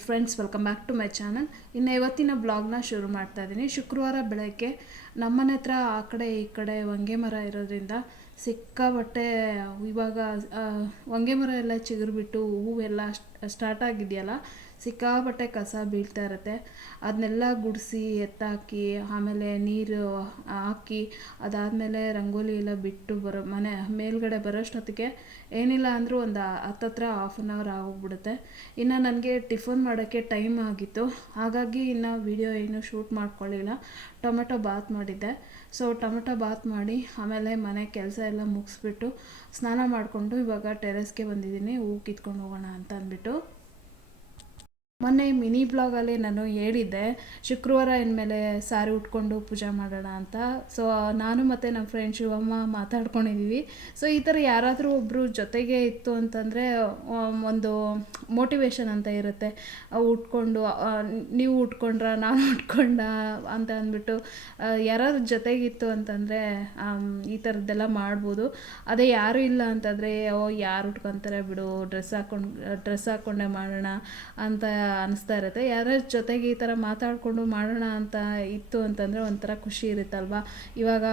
Friends welcome back to my channel ಇನ್ನು ಇವತ್ತಿನ ಬ್ಲಾಗ್ನ ಶುರು ಮಾಡ್ತಾ ಇದ್ದೀನಿ ಶುಕ್ರವಾರ ಬೆಳಗ್ಗೆ ನಮ್ಮನೆ ಹತ್ರ ಆ ಕಡೆ ಈ ಕಡೆ ಹೊಂಗೆ ಮರ ಇರೋದ್ರಿಂದ ಸಿಕ್ಕಾಬಟ್ಟೆ ಇವಾಗ ಹೊಂಗೆ ಮರ ಎಲ್ಲ ಚಿಗುರುಬಿಟ್ಟು ಹೂವೆಲ್ಲ ಸ್ಟಾರ್ಟ್ ಆಗಿದೆಯಲ್ಲ ಸಿಕ್ಕಾಬಟ್ಟೆ ಕಸ ಬೀಳ್ತಾ ಇರುತ್ತೆ. ಅದನ್ನೆಲ್ಲ ಗುಡಿಸಿ, ಎತ್ತಾಕಿ, ಆಮೇಲೆ ನೀರು ಹಾಕಿ, ಅದಾದಮೇಲೆ ರಂಗೋಲಿ ಎಲ್ಲ ಬಿಟ್ಟು ಬರೋ ಮನೆ ಮೇಲ್ಗಡೆ ಬರೋಷ್ಟೊತ್ತಿಗೆ ಏನಿಲ್ಲ ಅಂದರೂ ಒಂದು ಹತ್ತತ್ರ ಹಾಫ್ ಆನ್ ಅವರ್ ಆಗೋಗ್ಬಿಡುತ್ತೆ. ಇನ್ನು ನನಗೆ ಟಿಫನ್ ಮಾಡೋಕ್ಕೆ ಟೈಮ್ ಆಗಿತ್ತು. ಹಾಗಾಗಿ ಇನ್ನು ವಿಡಿಯೋ ಏನು ಶೂಟ್ ಮಾಡ್ಕೊಳ್ಳಿಲ್ಲ. ಟೊಮೆಟೊ ಬಾತ್ ಮಾಡಿದ್ದೆ. ಸೊ ಟೊಮೆಟೊ ಬಾತ್ ಮಾಡಿ, ಆಮೇಲೆ ಮನೆ ಕೆಲಸ ಎಲ್ಲ ಮುಗಿಸ್ಬಿಟ್ಟು ಸ್ನಾನ ಮಾಡಿಕೊಂಡು ಇವಾಗ ಟೆರೆಸ್ಗೆ ಬಂದಿದ್ದೀನಿ. ಹೂ ಕಿತ್ಕೊಂಡು ಹೋಗೋಣ ಅಂತ ಅಂದ್ಬಿಟ್ಟು. ಮೊನ್ನೆ ಮಿನಿ ಬ್ಲಾಗಲ್ಲಿ ನಾನು ಹೇಳಿದ್ದೆ, ಶುಕ್ರವಾರ ಇನ್ಮೇಲೆ ಸಾರಿ ಉಟ್ಕೊಂಡು ಪೂಜೆ ಮಾಡೋಣ ಅಂತ. ಸೊ ನಾನು ಮತ್ತು ನಮ್ಮ ಫ್ರೆಂಡ್ ಶಿವಮ್ಮ ಮಾತಾಡ್ಕೊಂಡಿದ್ದೀವಿ ಸೊ ಈ ಥರ ಯಾರಾದರೂ ಒಬ್ಬರು ಜೊತೆಗೆ ಇತ್ತು ಅಂತಂದರೆ ಒಂದು ಮೋಟಿವೇಶನ್ ಅಂತ ಇರುತ್ತೆ. ಉಟ್ಕೊಂಡು ನೀವು ಉಟ್ಕೊಂಡ್ರ, ನಾನು ಉಟ್ಕೊಂಡ ಅಂತ ಅಂದ್ಬಿಟ್ಟು ಯಾರಾದ್ರೂ ಜೊತೆಗಿತ್ತು ಅಂತಂದರೆ ಈ ಥರದ್ದೆಲ್ಲ ಮಾಡ್ಬೋದು. ಅದೇ ಯಾರೂ ಇಲ್ಲ ಅಂತಂದರೆ, ಓ, ಯಾರು ಉಟ್ಕೊತಾರೆ ಬಿಡು ಡ್ರೆಸ್ ಹಾಕೊಂಡು ಡ್ರೆಸ್ ಹಾಕ್ಕೊಂಡೆ ಮಾಡೋಣ ಅಂತ ಅನಿಸ್ತಾ ಇರುತ್ತೆ. ಯಾರ ಜೊತೆಗೆ ಈ ಥರ ಮಾತಾಡಿಕೊಂಡು ಮಾಡೋಣ ಅಂತ ಇತ್ತು ಅಂತಂದರೆ ಒಂಥರ ಖುಷಿ ಇರುತ್ತಲ್ವಾ? ಇವಾಗ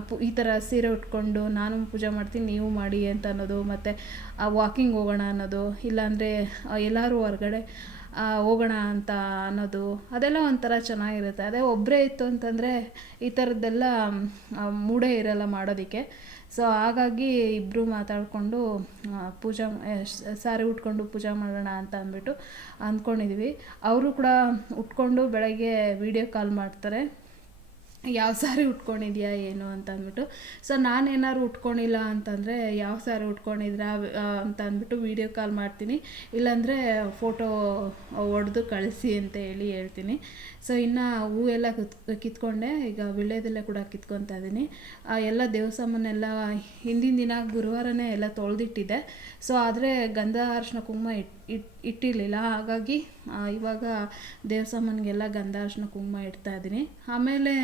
ಅಪ್ಪು ಈ ಥರ ಸೀರೆ ಉಟ್ಕೊಂಡು ನಾನು ಪೂಜೆ ಮಾಡ್ತೀನಿ, ನೀವು ಮಾಡಿ ಅಂತ ಅನ್ನೋದು, ಮತ್ತು ವಾಕಿಂಗ್ ಹೋಗೋಣ ಅನ್ನೋದು, ಇಲ್ಲಾಂದರೆ ಎಲ್ಲರೂ ಹೊರಗಡೆ ಹೋಗೋಣ ಅಂತ ಅನ್ನೋದು ಅದೆಲ್ಲ ಒಂಥರ ಚೆನ್ನಾಗಿರುತ್ತೆ. ಅದೇ ಒಬ್ಬರೇ ಇತ್ತು ಅಂತಂದರೆ ಈ ಥರದ್ದೆಲ್ಲ ಮೂಡೇ ಇರಲ್ಲ ಮಾಡೋದಕ್ಕೆ. ಸೊ ಹಾಗಾಗಿ ಇಬ್ಬರು ಮಾತಾಡಿಕೊಂಡು ಪೂಜೆ ಸಾರಿ ಉಟ್ಕೊಂಡು ಪೂಜೆ ಮಾಡೋಣ ಅಂತ ಅಂದ್ಬಿಟ್ಟು ಅಂದ್ಕೊಂಡಿದ್ವಿ. ಅವರು ಕೂಡ ಉಟ್ಕೊಂಡು ಬೆಳಗ್ಗೆ ವಿಡಿಯೋ ಕಾಲ್ ಮಾಡ್ತಾರೆ. ಯಾವ ಸಾರಿ ಉಟ್ಕೊಂಡಿದ್ಯಾ ಏನು ಅಂತ ಅಂದ್ಬಿಟ್ಟು. ಸೊ ನಾನೇನಾದ್ರು ಉಟ್ಕೊಂಡಿಲ್ಲ ಅಂತಂದರೆ ಯಾವ ಸಾರಿ ಉಟ್ಕೊಂಡಿದ್ರಾ ಅಂತ ಅಂದ್ಬಿಟ್ಟು ವೀಡಿಯೋ ಕಾಲ್ ಮಾಡ್ತೀನಿ. ಇಲ್ಲಾಂದರೆ ಫೋಟೋ ಹೊಡೆದು ಕಳಿಸಿ ಅಂತ ಹೇಳಿ ಹೇಳ್ತೀನಿ. ಸೊ ಇನ್ನು ಹೂವೆಲ್ಲ ಕಿತ್, ಕಿತ್ಕೊಂಡೆ. ಈಗ ವಿಳ್ಯದೆಲ್ಲ ಕೂಡ ಕಿತ್ಕೊತಾ ಇದ್ದೀನಿ. ಎಲ್ಲ ದೇವಸಮನೆಲ್ಲ ಹಿಂದಿನ ದಿನ ಗುರುವಾರನೇ ಎಲ್ಲ ತೊಳೆದಿಟ್ಟಿದ್ದೆ. ಸೊ ಆದರೆ ಗಂಧ ಅರಿಶಿನ ಕುಂಕುಮ ಇಟ್ ಇಟ್, ಇಟ್ಟಿರಲಿಲ್ಲ. ಹಾಗಾಗಿ ಇವಾಗ ಇವಾಗ ಸಾಮಾನಿಗೆಲ್ಲ ಗಂಧ ಅರಿಶಿನ ಕುಂಕುಮ ಇಡ್ತಾ ಇದ್ದೀನಿ. ಆಮೇಲೆ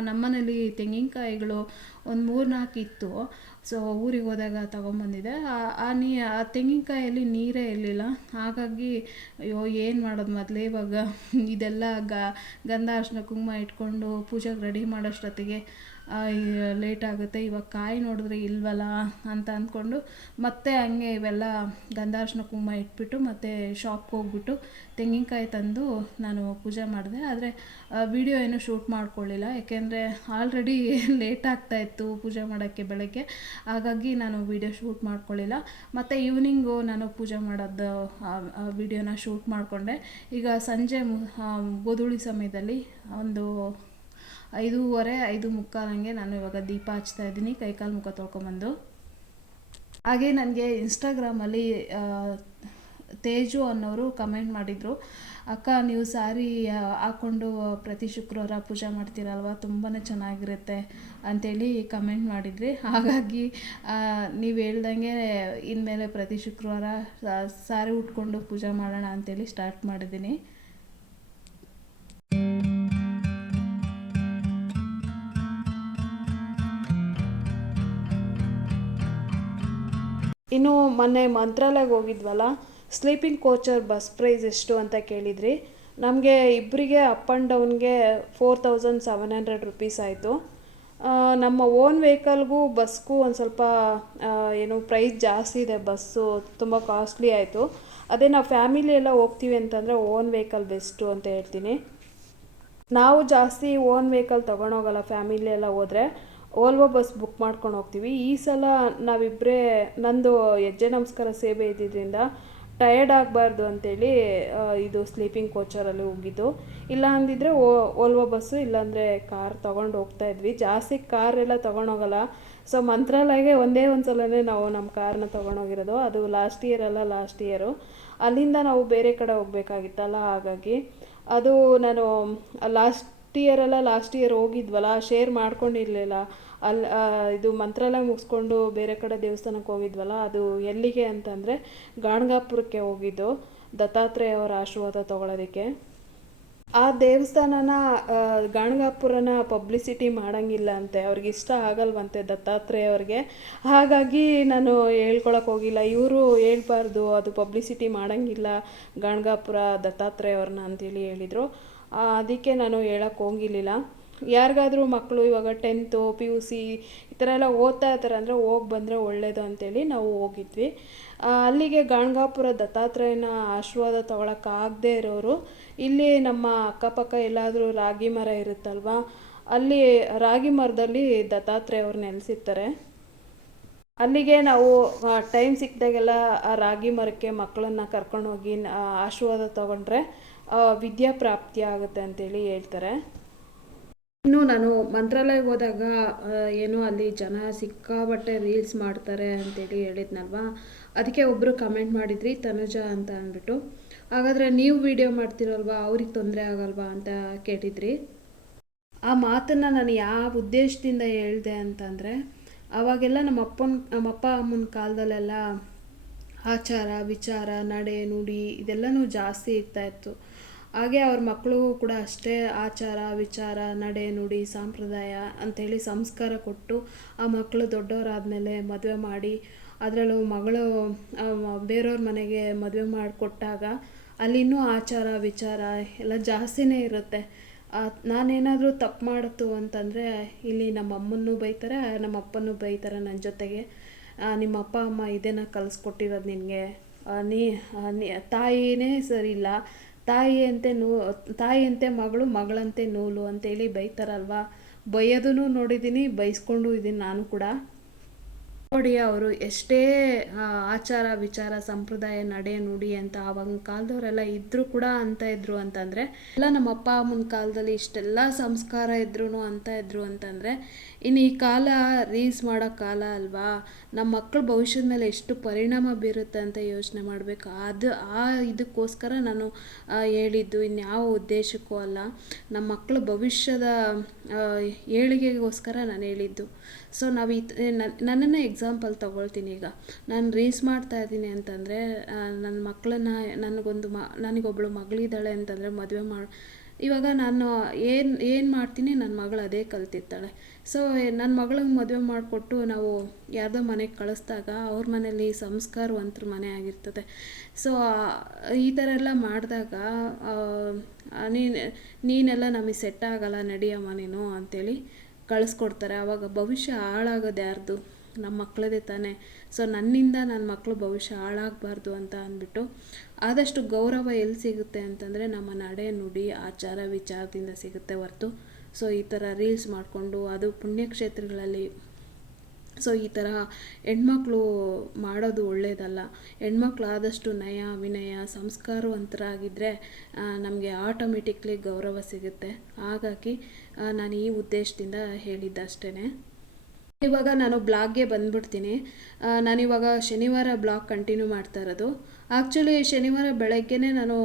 ನಮ್ಮನೇಲಿ ತೆಂಗಿನಕಾಯಿಗಳು ಒಂದು ಮೂರು ನಾಲ್ಕು ಇತ್ತು. ಸೊ ಊರಿಗೆ ಹೋದಾಗ ತೊಗೊಂಬಂದಿದ್ದೆ. ಆ- ನೀ, ಆ ತೆಂಗಿನಕಾಯಲ್ಲಿ ನೀರೇ ಇರಲಿಲ್ಲ. ಹಾಗಾಗಿ, ಅಯ್ಯೋ, ಏನು ಮಾಡೋದು ಮೊದಲೇ ಇವಾಗ? ಇದೆಲ್ಲ ಗಂಧ ಅರಿಶಿನ ಕುಂಕುಮ ಇಟ್ಕೊಂಡು ಪೂಜೆಗೆ ರೆಡಿ ಮಾಡೋಷ್ಟೊತ್ತಿಗೆ ಲೇಟ್ ಆಗುತ್ತೆ, ಇವಾಗ ಕಾಯಿ ನೋಡಿದ್ರೆ ಇಲ್ವಲ್ಲ ಅಂತ ಅಂದ್ಕೊಂಡು ಮತ್ತೆ ಹಂಗೆ ಇವೆಲ್ಲ ಗಂಧಾರ್ಶನ ಕುಂಕುಮ ಇಟ್ಬಿಟ್ಟು ಮತ್ತೆ ಶಾಪ್ಗೆ ಹೋಗ್ಬಿಟ್ಟು ತೆಂಗಿನಕಾಯಿ ತಂದು ನಾನು ಪೂಜೆ ಮಾಡಿದೆ. ಆದರೆ ವಿಡಿಯೋ ಏನು ಶೂಟ್ ಮಾಡ್ಕೊಳ್ಳಿಲ್ಲ. ಯಾಕೆಂದರೆ ಆಲ್ರೆಡಿ ಲೇಟ್ ಆಗ್ತಾ ಇತ್ತು ಪೂಜೆ ಮಾಡೋಕ್ಕೆ ಬೆಳಗ್ಗೆ. ಹಾಗಾಗಿ ನಾನು ವಿಡಿಯೋ ಶೂಟ್ ಮಾಡ್ಕೊಳ್ಳಿಲ್ಲ. ಮತ್ತು ಈವ್ನಿಂಗು ನಾನು ಪೂಜೆ ಮಾಡೋದು ವಿಡಿಯೋನ ಶೂಟ್ ಮಾಡಿಕೊಂಡೆ. ಈಗ ಸಂಜೆ ಗೋಧೂಳಿ ಸಮಯದಲ್ಲಿ ಒಂದು ಐದೂವರೆ, ಐದು ಮುಕ್ಕಾಲಂಗೆ ನಾನು ಇವಾಗ ದೀಪ ಹಚ್ತಾ ಇದ್ದೀನಿ. ಕೈಕಾಲು ಮುಖ ತೊಳ್ಕೊಂಬಂದು. ಹಾಗೆ ನನಗೆ ಇನ್ಸ್ಟಾಗ್ರಾಮಲ್ಲಿ ತೇಜು ಅನ್ನೋರು ಕಮೆಂಟ್ ಮಾಡಿದರು. ಅಕ್ಕ, ನೀವು ಸಾರಿ ಹಾಕ್ಕೊಂಡು ಪ್ರತಿ ಶುಕ್ರವಾರ ಪೂಜೆ ಮಾಡ್ತೀರಲ್ವ? ತುಂಬಾ ಚೆನ್ನಾಗಿರುತ್ತೆ ಅಂಥೇಳಿ ಕಮೆಂಟ್ ಮಾಡಿದ್ರಿ. ಹಾಗಾಗಿ ನೀವು ಹೇಳ್ದಂಗೆ ಇನ್ಮೇಲೆ ಪ್ರತಿ ಶುಕ್ರವಾರ ಸಾರಿ ಉಟ್ಕೊಂಡು ಪೂಜೆ ಮಾಡೋಣ ಅಂತೇಳಿ ಸ್ಟಾರ್ಟ್ ಮಾಡಿದ್ದೀನಿ. ಇನ್ನು ಮೊನ್ನೆ ಮಂತ್ರಾಲಯಕ್ಕೆ ಹೋಗಿದ್ವಲ್ಲ? ಸ್ಲೀಪಿಂಗ್ ಕೋಚರ್ ಬಸ್ ಪ್ರೈಸ್ ಎಷ್ಟು ಅಂತ ಕೇಳಿದ್ರಿ. ನಮಗೆ ಇಬ್ಬರಿಗೆ up and ಡೌನ್ಗೆ four thousand seven hundred rupees ಆಯಿತು. ನಮ್ಮ ಓನ್ ವೆಹಿಕಲ್ಗೂ ಬಸ್ಗೂ ಒಂದು ಸ್ವಲ್ಪ ಏನು ಪ್ರೈಸ್ ಜಾಸ್ತಿ ಇದೆ ಬಸ್ಸು ತುಂಬ ಕಾಸ್ಟ್ಲಿ ಆಯಿತು. ಅದೇ ನಾವು ಫ್ಯಾಮಿಲಿ ಎಲ್ಲ ಹೋಗ್ತೀವಿ ಅಂತಂದರೆ ಓನ್ ವೆಹಿಕಲ್ ಬೆಸ್ಟು ಅಂತ ಹೇಳ್ತೀನಿ. ನಾವು ಜಾಸ್ತಿ ಓನ್ ವೆಹಿಕಲ್ ತೊಗೊಂಡೋಗಲ್ಲ ಫ್ಯಾಮಿಲಿ ಎಲ್ಲ ಹೋದರೆ. ಓಲ್ವೋ ಬಸ್ ಬುಕ್ ಮಾಡ್ಕೊಂಡು ಹೋಗ್ತೀವಿ. ಈ ಸಲ ನಾವಿಬ್ಬರೇ ನಂದು ಹೆಜ್ಜೆ ನಮಸ್ಕಾರ ಸೇವೆ ಇದ್ದಿದ್ದರಿಂದ ಟಯರ್ಡ್ ಆಗಬಾರ್ದು ಅಂತೇಳಿ ಇದು ಸ್ಲೀಪಿಂಗ್ ಕೋಚರಲ್ಲಿ ಹೋಗಿದ್ದು ಇಲ್ಲ ಅಂದಿದ್ರೆ ಓ ಓಲ್ವೋ ಬಸ್ಸು ಇಲ್ಲಾಂದರೆ ಕಾರ್ ತೊಗೊಂಡು ಹೋಗ್ತಾ ಇದ್ವಿ. ಜಾಸ್ತಿ ಕಾರೆಲ್ಲ ತೊಗೊಂಡೋಗಲ್ಲ ಸೊ ಮಂತ್ರಾಲಯಗೆ ಒಂದೇ ಒಂದು ಸಲನೇ ನಾವು ನಮ್ಮ ಕಾರ್ನ ತೊಗೊಂಡೋಗಿರೋದು ಅದು ಲಾಸ್ಟ್ ಇಯರ್ ಅಲ್ಲ ಲಾಸ್ಟ್ ಇಯರು ಅಲ್ಲಿಂದ ನಾವು ಬೇರೆ ಕಡೆ ಹೋಗ್ಬೇಕಾಗಿತ್ತಲ್ಲ, ಹಾಗಾಗಿ. ಅದು ನಾನು ಲಾಸ್ಟ್ ಇಯರೆಲ್ಲ ಲಾಸ್ಟ್ ಇಯರ್ ಹೋಗಿದ್ವಲ್ಲ ಶೇರ್ ಮಾಡ್ಕೊಂಡಿರಲಿಲ್ಲ. ಅಲ್ಲಿ ಇದು ಮಂತ್ರಾಲಯ ಮುಗಿಸ್ಕೊಂಡು ಬೇರೆ ಕಡೆ ದೇವಸ್ಥಾನಕ್ಕೆ ಹೋಗಿದ್ವಲ್ಲ, ಅದು ಎಲ್ಲಿಗೆ ಅಂತಂದರೆ ಗಾಣಗಾಪುರಕ್ಕೆ ಹೋಗಿದ್ದು. ದತ್ತಾತ್ರೇಯ ಅವರ ಆಶೀರ್ವಾದ ತೊಗೊಳೋದಕ್ಕೆ. ಆ ದೇವಸ್ಥಾನನ ಗಾಣಗಾಪುರನ ಪಬ್ಲಿಸಿಟಿ ಮಾಡಂಗಿಲ್ಲ ಅಂತೆ. ಅವ್ರಿಗೆ ಇಷ್ಟ ಆಗಲ್ವಂತೆ ದತ್ತಾತ್ರೇಯ ಅವ್ರಿಗೆ. ಹಾಗಾಗಿ ನಾನು ಹೇಳ್ಕೊಳಕ್ ಹೋಗಿಲ್ಲ. ಇವರು ಹೇಳ್ಬಾರ್ದು, ಅದು ಪಬ್ಲಿಸಿಟಿ ಮಾಡಂಗಿಲ್ಲ, ಗಾಣಗಾಪುರ ದತ್ತಾತ್ರೇಯ ಅವ್ರನ್ನ ಅಂತೇಳಿ ಹೇಳಿದರು. ಅದಕ್ಕೆ ನಾನು ಹೇಳಕ್ಕೆ ಹೋಗಿರಲಿಲ್ಲ. ಯಾರಿಗಾದರೂ ಮಕ್ಕಳು ಇವಾಗ ಟೆಂತು ಪಿ ಯು ಸಿ ಈ ಥರ ಎಲ್ಲ ಓದ್ತಾ ಇರ್ತಾರೆ ಅಂದರೆ ಹೋಗಿ ಬಂದರೆ ಒಳ್ಳೆಯದು ಅಂತೇಳಿ ನಾವು ಹೋಗಿದ್ವಿ. ಅಲ್ಲಿಗೆ ಗಾಣಗಾಪುರ ದತ್ತಾತ್ರೇಯನ ಆಶೀರ್ವಾದ ತೊಗೊಳಕ್ಕಾಗದೇ ಇರೋರು. ಇಲ್ಲಿ ನಮ್ಮ ಅಕ್ಕಪಕ್ಕ ಎಲ್ಲಾದರೂ ರಾಗಿ ಮರ ಇರುತ್ತಲ್ವಾ, ಅಲ್ಲಿ ರಾಗಿ ಮರದಲ್ಲಿ ದತ್ತಾತ್ರೇಯ ಅವ್ರು ನೆಲೆಸಿರ್ತಾರೆ. ಅಲ್ಲಿಗೆ ನಾವು ಟೈಮ್ ಸಿಕ್ಕಿದಾಗೆಲ್ಲ ಆ ರಾಗಿ ಮರಕ್ಕೆ ಮಕ್ಕಳನ್ನ ಕರ್ಕೊಂಡೋಗಿ ಹೋಗಿ ಆಶೀರ್ವಾದ ತಗೊಂಡ್ರೆ ವಿದ್ಯಾ ಪ್ರಾಪ್ತಿ ಆಗುತ್ತೆ ಅಂತೇಳಿ ಹೇಳ್ತಾರೆ. ಇನ್ನು ನಾನು ಮಂತ್ರಾಲಯಕ್ಕೆ ಹೋದಾಗ ಏನೋ ಅಲ್ಲಿ ಜನ ಸಿಕ್ಕಾಬಟ್ಟೆ ರೀಲ್ಸ್ ಮಾಡ್ತಾರೆ ಅಂತೇಳಿ ಹೇಳಿದ್ನಲ್ವಾ? ಅದಕ್ಕೆ ಒಬ್ಬರು ಕಮೆಂಟ್ ಮಾಡಿದ್ರಿ, ತನುಜ ಅಂತ ಅಂದ್ಬಿಟ್ಟು. ಹಾಗಾದರೆ ನೀವು ವಿಡಿಯೋ ಮಾಡ್ತಿರಲ್ವಾ? ಅವ್ರಿಗೆ ತೊಂದರೆ ಆಗಲ್ವಾ ಅಂತ ಕೇಳಿದ್ರಿ. ಆ ಮಾತನ್ನು ನಾನು ಯಾವ ಉದ್ದೇಶದಿಂದ ಹೇಳಿದೆ ಅಂತಂದರೆ ಆವಾಗೆಲ್ಲ ನಮ್ಮ ಅಪ್ಪನ ನಮ್ಮ ಅಪ್ಪ ಅಮ್ಮನ ಕಾಲದಲ್ಲೆಲ್ಲ ಆಚಾರ, ವಿಚಾರ, ನಡೆ, ನುಡಿ ಇದೆಲ್ಲನೂ ಜಾಸ್ತಿ ಇರ್ತಾ ಇತ್ತು. ಹಾಗೆ ಅವ್ರ ಮಕ್ಕಳಿಗೂ ಕೂಡ ಅಷ್ಟೇ ಆಚಾರ, ವಿಚಾರ, ನಡೆ, ನುಡಿ, ಸಂಪ್ರದಾಯ ಅಂಥೇಳಿ ಸಂಸ್ಕಾರ ಕೊಟ್ಟು ಆ ಮಕ್ಕಳು ದೊಡ್ಡವರಾದಮೇಲೆ ಮದುವೆ ಮಾಡಿ, ಅದರಲ್ಲೂ ಮಗಳು ಬೇರೆಯವ್ರ ಮನೆಗೆ ಮದುವೆ ಮಾಡಿಕೊಟ್ಟಾಗ ಅಲ್ಲಿನ್ನೂ ಆಚಾರ, ವಿಚಾರ ಎಲ್ಲ ಜಾಸ್ತಿನೇ ಇರುತ್ತೆ. ನಾನೇನಾದರೂ ತಪ್ಪು ಮಾಡಿತು ಅಂತಂದರೆ ಇಲ್ಲಿ ನಮ್ಮ ಅಮ್ಮನೂ ಬೈತಾರೆ ನಮ್ಮ ಅಪ್ಪನೂ ಬೈತಾರೆ ನನ್ನ ಜೊತೆಗೆ. ನಿಮ್ಮ ಅಪ್ಪ ಅಮ್ಮ ಇದೇನ ಕಲಿಸ್ಕೊಟ್ಟಿರೋದು ನಿನಗೆ? ನೀ ತಾಯಿನೇ ಸರಿ ಇಲ್ಲ ತಾಯಿಯಂತೆ ನೂ ತಾಯಿಯಂತೆ ಮಗಳು, ಮಗಳಂತೆ ನೂಲು ಅಂತೇಳಿ ಬೈತಾರಲ್ವ? ಬೈಯೋದನ್ನು ನೋಡಿದ್ದೀನಿ, ಬೈಸ್ಕೊಂಡು ಇದ್ದೀನಿ ನಾನು ಕೂಡ. ನೋಡಿ ಅವರು. ಎಷ್ಟೇ ಆಚಾರ, ವಿಚಾರ, ಸಂಪ್ರದಾಯ, ನಡೆ, ನುಡಿ ಅಂತ ಆವಾಗಿನ ಕಾಲದವರೆಲ್ಲ ಇದ್ದರೂ ಕೂಡ ಅಂತ ಇದ್ರು ಅಂತಂದರೆ, ಎಲ್ಲ ನಮ್ಮ ಅಪ್ಪ ಅಮ್ಮನ ಕಾಲದಲ್ಲಿ ಇಷ್ಟೆಲ್ಲ ಸಂಸ್ಕಾರ ಇದ್ರೂ ಅಂತ ಇದ್ರು ಅಂತಂದರೆ, ಇನ್ನು ಈ ಕಾಲ ರೀಸ್ ಮಾಡೋ ಕಾಲ ಅಲ್ವಾ, ನಮ್ಮ ಮಕ್ಕಳ ಭವಿಷ್ಯದ ಮೇಲೆ ಎಷ್ಟು ಪರಿಣಾಮ ಬೀರುತ್ತೆ ಅಂತ ಯೋಚನೆ ಮಾಡಬೇಕು. ಅದು, ಆ ಇದಕ್ಕೋಸ್ಕರ ನಾನು ಹೇಳಿದ್ದು ಇನ್ಯಾವ ಉದ್ದೇಶಕ್ಕೂ ಅಲ್ಲ. ನಮ್ಮ ಮಕ್ಕಳ ಭವಿಷ್ಯದ ಏಳಿಗೆಗೋಸ್ಕರ ನಾನು ಹೇಳಿದ್ದು. ಸೊ ನಾವು ಈ ನನ್ನನ್ನು ಎಕ್ಸಾಂಪಲ್ ತೊಗೊಳ್ತೀನಿ ಈಗ. ನಾನು ರೀಲ್ಸ್ ಮಾಡ್ತಾ ಇದ್ದೀನಿ ಅಂತಂದರೆ ನನ್ನ ಮಕ್ಕಳನ್ನ ನನಗೊಂದು ಮ ನನಗೊಬ್ಬಳು ಮಗಳಿದ್ದಾಳೆ ಅಂತಂದರೆ ಮದುವೆ ಮಾಡಿ, ಇವಾಗ ನಾನು ಏನು ಏನು ಮಾಡ್ತೀನಿ ನನ್ನ ಮಗಳು ಅದೇ ಕಲ್ತಿರ್ತಾಳೆ. ಸೊ ನನ್ನ ಮಗಳಿಗೆ ಮದುವೆ ಮಾಡಿಕೊಟ್ಟು ನಾವು ಯಾರ್ದೋ ಮನೆಗೆ ಕಳಿಸ್ದಾಗ ಅವ್ರ ಮನೇಲಿ ಸಂಸ್ಕಾರವಂತರ ಮನೆ ಆಗಿರ್ತದೆ. ಸೊ ಈ ಥರ ಎಲ್ಲ ಮಾಡಿದಾಗ ನೀನು, ನೀನೆಲ್ಲ ನಮಗೆ ಸೆಟ್ ಆಗಲ್ಲ ನಡಿಯಮ್ಮ ನೀನು ಅಂತೇಳಿ ಕಳಿಸ್ಕೊಡ್ತಾರೆ. ಆವಾಗ ಭವಿಷ್ಯ ಹಾಳಾಗೋದು ಯಾರ್ದು? ನಮ್ಮ ಮಕ್ಕಳದೇ ತಾನೇ. ಸೊ ನನ್ನಿಂದ ನನ್ನ ಮಕ್ಕಳು ಭವಿಷ್ಯ ಹಾಳಾಗಬಾರ್ದು ಅಂತ ಅಂದ್ಬಿಟ್ಟು ಆದಷ್ಟು ಗೌರವ ಎಲ್ಲಿ ಸಿಗುತ್ತೆ ಅಂತಂದರೆ ನಮ್ಮ ನಡೆ ನುಡಿ ಆಚಾರ ವಿಚಾರದಿಂದ ಸಿಗುತ್ತೆ ಹೊರ್ತು. ಸೊ ಈ ಥರ ರೀಲ್ಸ್ ಮಾಡಿಕೊಂಡು ಅದು ಪುಣ್ಯಕ್ಷೇತ್ರಗಳಲ್ಲಿ ಸೊ ಈ ಥರ ಹೆಣ್ಮಕ್ಳು ಮಾಡೋದು ಒಳ್ಳೆಯದಲ್ಲ ಹೆಣ್ಮಕ್ಳು ಆದಷ್ಟು ನಯ, ವಿನಯ ಸಂಸ್ಕಾರವಂತರಾಗಿದ್ದರೆ ನಮಗೆ ಆಟೋಮೆಟಿಕ್ಲಿ ಗೌರವ ಸಿಗುತ್ತೆ. ಹಾಗಾಗಿ ನಾನು ಈ ಉದ್ದೇಶದಿಂದ ಹೇಳಿದ್ದಷ್ಟೇ ಇವಾಗ ನಾನು ಬ್ಲಾಗ್ಗೆ ಬಂದ್ಬಿಡ್ತೀನಿ. ನಾನು ನಾನಿವಾಗ ಶನಿವಾರ ಬ್ಲಾಗ್ ಕಂಟಿನ್ಯೂ ಮಾಡ್ತಾ ಇರೋದು. ಆ್ಯಕ್ಚುಲಿ ಶನಿವಾರ ಬೆಳಗ್ಗೆನೇ ನಾನು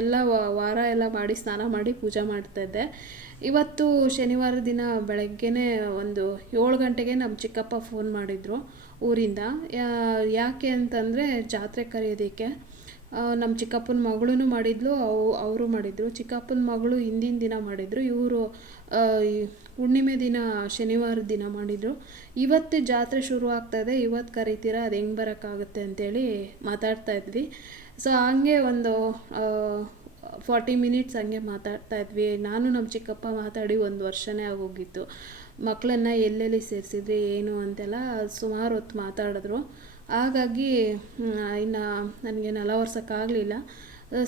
ಎಲ್ಲ ವಾರ ಎಲ್ಲ ಮಾಡಿ ಸ್ನಾನ ಮಾಡಿ ಪೂಜೆ ಮಾಡ್ತಾ ಇದ್ದೆ. ಇವತ್ತು ಶನಿವಾರ ದಿನ ಬೆಳಗ್ಗೆನೇ ಒಂದು ಏಳು ಗಂಟೆಗೆ ನಮ್ಮ ಚಿಕ್ಕಪ್ಪ ಫೋನ್ ಮಾಡಿದರು ಊರಿಂದ. ಯಾಕೆ ಅಂತಂದರೆ ಜಾತ್ರೆ ಕರೆಯೋದಕ್ಕೆ. ನಮ್ಮ ಚಿಕ್ಕಪ್ಪನ ಮಗಳೂ ಮಾಡಿದ್ಲು, ಅವು, ಅವರು ಮಾಡಿದರು. ಚಿಕ್ಕಪ್ಪನ ಮಗಳು ಹಿಂದಿನ ದಿನ ಮಾಡಿದರು. ಇವರು ಹುಣ್ಣಿಮೆ ದಿನ, ಶನಿವಾರ ದಿನ ಮಾಡಿದರು. ಇವತ್ತು ಜಾತ್ರೆ ಶುರು ಆಗ್ತಾಯಿದೆ ಇವತ್ತು ಕರಿತೀರಾ, ಅದು ಹೆಂಗೆ ಬರೋಕ್ಕಾಗುತ್ತೆ ಅಂತೇಳಿ ಮಾತಾಡ್ತಾ ಇದ್ವಿ. ಸೊ ಹಂಗೆ ಒಂದು ಫಾರ್ಟಿ ಮಿನಿಟ್ಸ್ ಹಂಗೆ ಮಾತಾಡ್ತಾ ಇದ್ವಿ. ನಾನು ನಮ್ಮ ಚಿಕ್ಕಪ್ಪ ಮಾತಾಡಿ ಒಂದು ವರ್ಷನೇ ಆಗೋಗಿತ್ತು. ಮಕ್ಕಳನ್ನ ಎಲ್ಲೆಲ್ಲಿ ಸೇರಿಸಿದ್ರಿ, ಏನು ಅಂತೆಲ್ಲ ಸುಮಾರು ಹೊತ್ತು ಮಾತಾಡಿದ್ರು. ಹಾಗಾಗಿ ಇನ್ನು ನನಗೆ ನೆಲ ಒರ್ಸೋಕ್ಕಾಗಲಿಲ್ಲ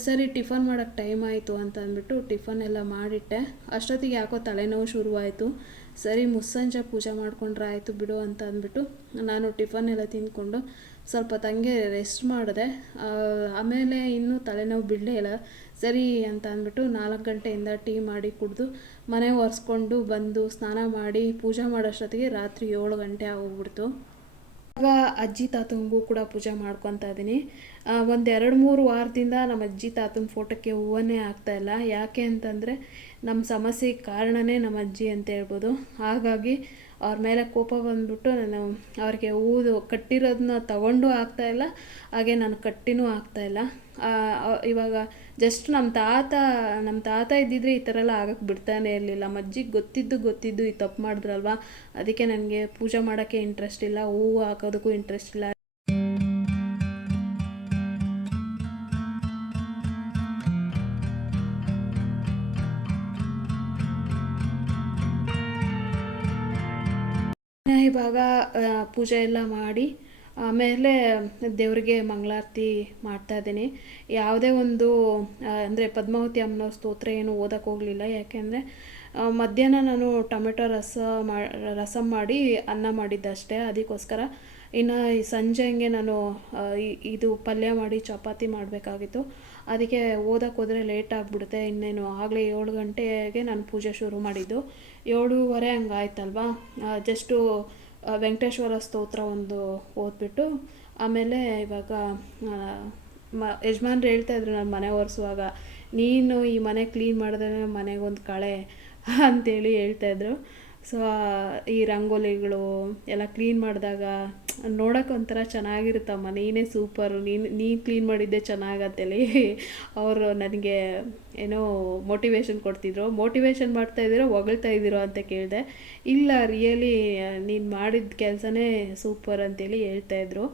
ಸರಿ, ಟಿಫನ್ ಮಾಡೋಕ್ಕೆ ಟೈಮ್ ಆಯಿತು ಅಂತ ಅಂದ್ಬಿಟ್ಟು ಟಿಫನ್ ಎಲ್ಲ ಮಾಡಿಟ್ಟೆ. ಅಷ್ಟೊತ್ತಿಗೆ ಯಾಕೋ ತಲೆನೋವು ಶುರುವಾಯಿತು. ಸರಿ, ಮುಸ್ಸಂಜೆ ಪೂಜೆ ಮಾಡಿಕೊಂಡ್ರೆ ಆಯಿತು ಬಿಡು ಅಂತ ಅಂದ್ಬಿಟ್ಟು ನಾನು ಟಿಫನ್ ಎಲ್ಲ ತಿಂದ್ಕೊಂಡು ಸ್ವಲ್ಪ ತಂಗೆ ರೆಸ್ಟ್ ಮಾಡಿದೆ. ಆಮೇಲೆ ಇನ್ನೂ ತಲೆನೋವು ಬಿಡಲೇ ಇಲ್ಲ. ಸರಿ ಅಂತ ಅಂದ್ಬಿಟ್ಟು ನಾಲ್ಕು ಗಂಟೆಯಿಂದ ಟೀ ಮಾಡಿ ಕುಡಿದು ಮನೆ ಒರೆಸ್ಕೊಂಡು ಬಂದು ಸ್ನಾನ ಮಾಡಿ ಪೂಜೆ ಮಾಡೋಷ್ಟೊತ್ತಿಗೆ ರಾತ್ರಿ ಏಳು ಗಂಟೆ ಆಗೋಗ್ಬಿಡ್ತು. ಇವಾಗ ಅಜ್ಜಿ ತಾತನಿಗೂ ಕೂಡ ಪೂಜೆ ಮಾಡ್ಕೊತಾ ಇದ್ದೀನಿ ಒಂದು ಎರಡು ಮೂರು ವಾರದಿಂದ ನಮ್ಮ ಅಜ್ಜಿ ತಾತನ ಫೋಟೋಕ್ಕೆ ಹೂವನ್ನೇ ಇಲ್ಲ. ಯಾಕೆ ಅಂತಂದರೆ ನಮ್ಮ ಸಮಸ್ಯೆಗೆ ಕಾರಣನೇ ನಮ್ಮ ಅಜ್ಜಿ ಅಂತ ಹೇಳ್ಬೋದು. ಹಾಗಾಗಿ ಅವ್ರ ಮೇಲೆ ಕೋಪ ಬಂದುಬಿಟ್ಟು ನಾನು ಅವ್ರಿಗೆ ಊದು ಕಟ್ಟಿರೋದನ್ನ ತಗೊಂಡು ಆಗ್ತಾಯಿಲ್ಲ ಹಾಗೆ ನಾನು ಕಟ್ಟಿನೂ ಆಗ್ತಾಯಿಲ್ಲ ಇವಾಗ ಜಸ್ಟ್ ನಮ್ಮ ತಾತ ನಮ್ಮ ತಾತ ಇದ್ದಿದ್ರೆ ಈ ಥರ ಎಲ್ಲ ಆಗಕ್ಕೆ ಬಿಡ್ತಾನೇ ಇರಲಿಲ್ಲ. ಮಜ್ಜಿಗೆ ಗೊತ್ತಿದ್ದು ಗೊತ್ತಿದ್ದು ಈ ತಪ್ಪು ಮಾಡಿದ್ರಲ್ವ? ಅದಕ್ಕೆ ನನಗೆ ಪೂಜೆ ಮಾಡೋಕ್ಕೆ ಇಂಟ್ರೆಸ್ಟ್ ಇಲ್ಲ, ಹೂವು ಹಾಕೋದಕ್ಕೂ ಇಂಟ್ರೆಸ್ಟ್ ಇಲ್ಲ. ಇವಾಗ ಪೂಜೆ ಎಲ್ಲ ಮಾಡಿ ಆಮೇಲೆ ದೇವರಿಗೆ ಮಂಗಳಾರತಿ ಮಾಡ್ತಾ ಇದ್ದೀನಿ. ಯಾವುದೇ ಒಂದು ಅಂದರೆ ಪದ್ಮಾವತಿ ಅಮ್ಮನ ಸ್ತೋತ್ರ ಏನು ಓದಕ್ಕೆ ಹೋಗಲಿಲ್ಲ. ಯಾಕೆಂದರೆ ಮಧ್ಯಾಹ್ನ ನಾನು ಟೊಮೆಟೊ ರಸ ಮಾ, ರಸಂ ಮಾಡಿ ಅನ್ನ ಮಾಡಿದ್ದಷ್ಟೇ. ಅದಕ್ಕೋಸ್ಕರ ಇನ್ನು ಈ ಸಂಜೆ ಹಂಗೆ ನಾನು ಇದು ಪಲ್ಯ ಮಾಡಿ ಚಪಾತಿ ಮಾಡಬೇಕಾಗಿತ್ತು. ಅದಕ್ಕೆ ಓದಕ್ಕೆ ಹೋದರೆ ಲೇಟ್ ಆಗಿಬಿಡುತ್ತೆ. ಇನ್ನೇನು ಆಗಲೇ ಏಳು ಗಂಟೆಗೆ ನಾನು ಪೂಜೆ ಶುರು ಮಾಡಿದ್ದು. ಏಳೂವರೆ ಹಂಗಾಯ್ತಲ್ವಾ? ಜಸ್ಟು ವೆಂಕಟೇಶ್ವರ ಸ್ತೋತ್ರ ಒಂದು ಓದ್ಬಿಟ್ಟು, ಆಮೇಲೆ ಇವಾಗ ಮ, ಯಜಮಾನ್ರು ಹೇಳ್ತಾ ಇದ್ರು ನಾನು ಮನೆ ಒರೆಸುವಾಗ, ನೀನು ಈ ಮನೆ ಕ್ಲೀನ್ ಮಾಡಿದ್ರೆ ಮನೆಗೊಂದು ಕಳೆ ಅಂತೇಳಿ ಹೇಳ್ತಾಯಿದ್ರು ಸೊ ಈ ರಂಗೋಲಿಗಳು ಎಲ್ಲ ಕ್ಲೀನ್ ಮಾಡಿದಾಗ ನೋಡೋಕೆ ಒಂಥರ ಚೆನ್ನಾಗಿರುತ್ತಮ್ಮ. ನೀನೇ ಸೂಪರು ನೀನು ನೀನು ಕ್ಲೀನ್ ಮಾಡಿದ್ದೆ ಚೆನ್ನಾಗತ್ತೇಳಿ. ಅವರು ನನಗೆ ಏನೋ ಮೋಟಿವೇಶನ್ ಕೊಡ್ತಿದ್ರು. ಮೋಟಿವೇಶನ್ ಮಾಡ್ತಾ ಇದ್ದೀರೋ, ಹೊಗಳ್ತಾ ಇದ್ದೀರೋ ಅಂತ ಕೇಳಿದೆ. ಇಲ್ಲ ರಿಯಲಿ ನೀನು ಮಾಡಿದ ಕೆಲಸನೇ ಸೂಪರ್ ಅಂತೇಳಿ ಹೇಳ್ತಾಯಿದ್ರು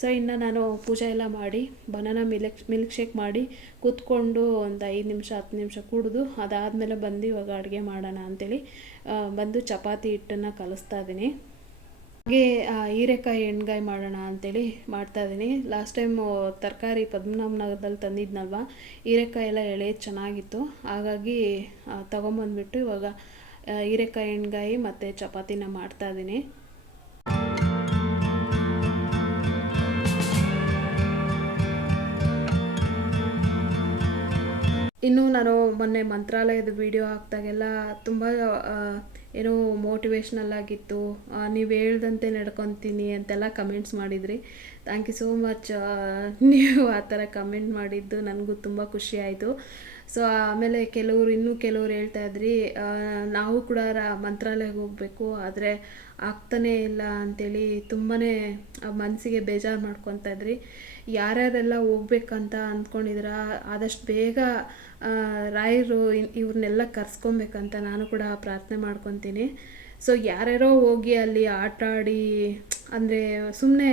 ಸೊ ಇನ್ನು ನಾನು ಪೂಜೆ ಎಲ್ಲ ಮಾಡಿ ಬನಾನ ಮಿಲ್ಕ್ ಮಿಲ್ಕ್ ಶೇಕ್ ಮಾಡಿ, ಕೂತ್ಕೊಂಡು ಒಂದು ಐದು ನಿಮಿಷ, ಹತ್ತು ನಿಮಿಷ ಕುಡಿದು ಅದಾದಮೇಲೆ ಬಂದು ಇವಾಗ ಅಡುಗೆ ಮಾಡೋಣ ಅಂತೇಳಿ ಬಂದು ಚಪಾತಿ ಹಿಟ್ಟನ್ನು ಕಲಿಸ್ತಾ ಇದ್ದೀನಿ. ಹಾಗೆ ಹೀರೆಕಾಯಿ ಎಣ್ಗಾಯಿ ಮಾಡೋಣ ಅಂತೇಳಿ ಮಾಡ್ತಾ ಇದ್ದೀನಿ. ಲಾಸ್ಟ್ ಟೈಮು ತರಕಾರಿ ಪದ್ಮನಾಭನಗರದಲ್ಲಿ ತಂದಿದ್ನಲ್ವ? ಹೀರೆಕಾಯಿ ಎಲ್ಲ ಎಳೆ ಚೆನ್ನಾಗಿತ್ತು. ಹಾಗಾಗಿ ತೊಗೊಂಬಂದ್ಬಿಟ್ಟು ಇವಾಗ ಹೀರೆಕಾಯಿ ಎಣ್ಗಾಯಿ ಮತ್ತು ಚಪಾತಿನ ಮಾಡ್ತಾ ಇದ್ದೀನಿ. ಇನ್ನು ನಾನು ಮೊನ್ನೆ ಮಂತ್ರಾಲಯದ ವಿಡಿಯೋ ಹಾಕ್ದಾಗೆಲ್ಲ ತುಂಬ ಏನೋ ಮೋಟಿವೇಶ್ನಲ್ ಆಗಿತ್ತು. ನೀವು ಹೇಳ್ದಂತೆ ನಡ್ಕೊತೀನಿ ಅಂತೆಲ್ಲ ಕಮೆಂಟ್ಸ್ ಮಾಡಿದ್ರಿ. ಥ್ಯಾಂಕ್ ಯು ಸೋ ಮಚ್ ನೀವು ಆ ಥರ ಕಮೆಂಟ್ ಮಾಡಿದ್ದು ನನಗೂ ತುಂಬ ಖುಷಿ ಆಯಿತು. ಸೊ ಆಮೇಲೆ ಕೆಲವರು, ಇನ್ನೂ ಕೆಲವ್ರು ಹೇಳ್ತಾ ಇದ್ರಿ ನಾವು ಕೂಡ ರಾ, ಮಂತ್ರಾಲಯಕ್ಕೆ ಹೋಗಬೇಕು, ಆದರೆ ಆಗ್ತಾನೇ ಇಲ್ಲ ಅಂಥೇಳಿ ತುಂಬಾ ಮನಸ್ಸಿಗೆ ಬೇಜಾರು ಮಾಡ್ಕೊತಾ ಇದ್ರಿ. ಯಾರ್ಯಾರೆಲ್ಲ ಹೋಗ್ಬೇಕಂತ ಅಂದ್ಕೊಂಡಿದ್ರ ಆದಷ್ಟು ಬೇಗ ರಾಯರು ಇವ್ರನ್ನೆಲ್ಲ ಕರ್ಸ್ಕೊಬೇಕಂತ ನಾನು ಕೂಡ ಪ್ರಾರ್ಥನೆ ಮಾಡ್ಕೊತೀನಿ. ಸೊ ಯಾರ್ಯಾರೋ ಹೋಗಿ ಅಲ್ಲಿ ಆಟ ಆಡಿ ಅಂದರೆ ಸುಮ್ಮನೆ